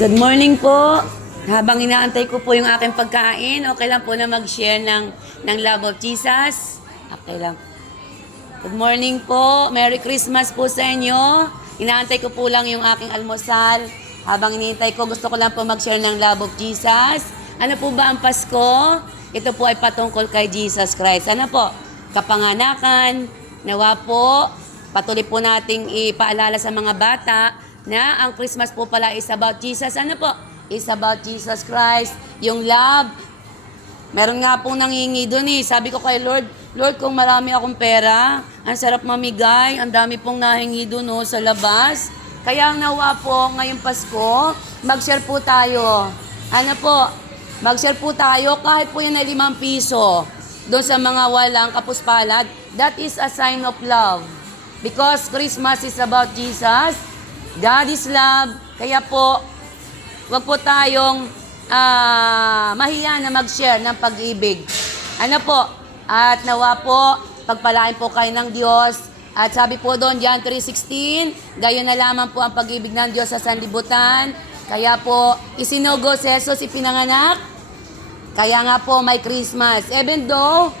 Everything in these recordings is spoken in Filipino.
Good morning po. Habang inaantay ko po yung aking pagkain, okay lang po na mag-share ng love of Jesus. Okay lang. Good morning po. Merry Christmas po sa inyo. Inaantay ko po lang yung aking almusal. Habang inintay ko, gusto ko lang po mag-share ng love of Jesus. Ano po ba ang Pasko? Ito po ay patungkol kay Jesus Christ. Ano po? Kapanganakan. Nawa po, patuloy po nating ipaalala sa mga bata na ang Christmas po pala is about Jesus. Ano po? Is about Jesus Christ. Yung love. Meron nga pong nangingi doon eh. Sabi ko kay Lord, Lord, kung marami akong pera, ang sarap mamigay, ang dami pong nahingi doon sa labas. Kaya nawa po, ngayong Pasko, mag-share po tayo. Ano po? Mag-share po tayo kahit po yan ay 5 piso. Doon sa mga walang kapuspalad, that is a sign of love. Because Christmas is about Jesus. God is love. Kaya po, wag po tayong mahiya na mag-share ng pag-ibig. Ano po? At nawa po, pagpalain po kayo ng Diyos. At sabi po doon, John 3:16, gayon na lamang po ang pag-ibig ng Diyos sa sanlibutan. Kaya po, isinugo si Jesus, ipinanganak. Kaya nga po, may Christmas. Even though,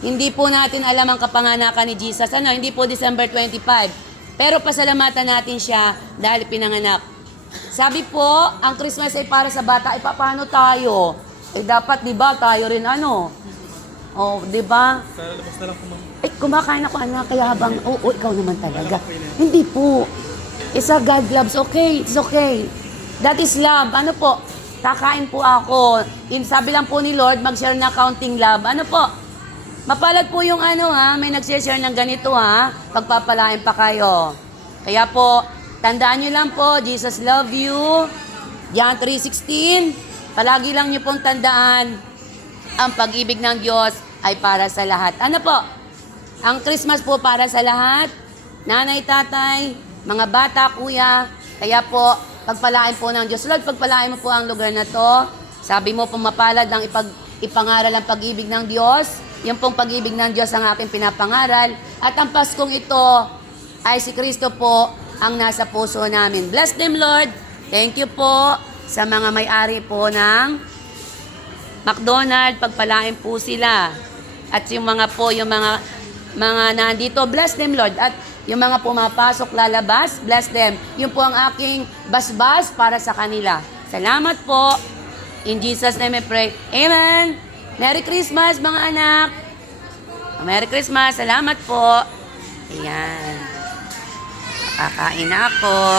hindi po natin alam ang kapanganakan ni Jesus. Hindi po December 25. Pero pasalamatan natin siya dahil pinanganak. Sabi po, ang Christmas ay para sa bata. Paano tayo? Dapat, di ba, tayo rin di ba? Labas na lang kumang. Kumakain ako, anak, kaya habang, ikaw naman talaga. Hindi po. Isa God loves, okay, it's okay. That is love. Ano po? Kakain po ako. Sabi lang po ni Lord, mag-share na counting love. Ano po? Mapalad po yung may nag-share ng ganito pagpapalain pa kayo. Kaya po, tandaan nyo lang po, Jesus love you. John 3:16, palagi lang nyo pong tandaan, ang pag-ibig ng Diyos ay para sa lahat. Ano po? Ang Christmas po para sa lahat, nanay, tatay, mga bata, kuya. Kaya po, pagpalain po ng Diyos. Lord, pagpalain mo po ang lugar na to. Sabi mo, pumapalad ang ipangaral ang pag-ibig ng Diyos. Yung pong pag-ibig ng Diyos ang aking pinapangaral. At ang Paskong ito ay si Kristo po ang nasa puso namin. Bless them, Lord. Thank you po sa mga may-ari po ng McDonald's. Pagpalain po sila. At yung mga nandito, bless them, Lord. At yung mga pumapasok, lalabas, bless them. Yun po ang aking basbas para sa kanila. Salamat po. In Jesus' name I pray. Amen. Merry Christmas, mga anak. Merry Christmas. Salamat po. Ayan. Kakain ako.